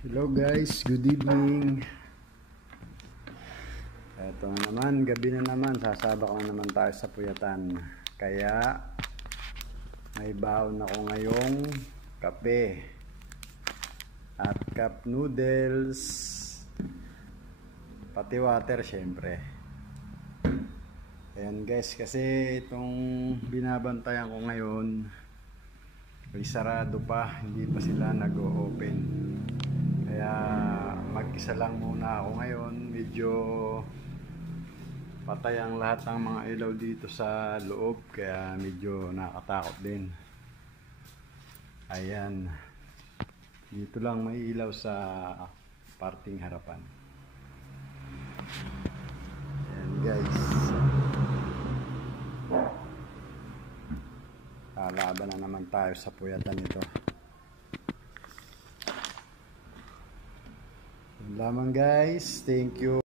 Hello guys, good evening. Eto na naman, gabi na naman, sasabak na naman tayo sa puyatan. Kaya may baon ako ngayong kape at cup noodles, pati water syempre. Ayan guys, kasi itong binabantayan ko ngayon ay sarado pa, hindi pa sila nag-o-open. Kaya mag-isa lang muna ako ngayon. Medyo patay ang lahat ng mga ilaw dito sa loob, kaya medyo nakatakot din. Ayan, dito lang may ilaw sa parting harapan. Ayan guys, kalaban na naman tayo sa puyatan ito. Lamang guys, thank you.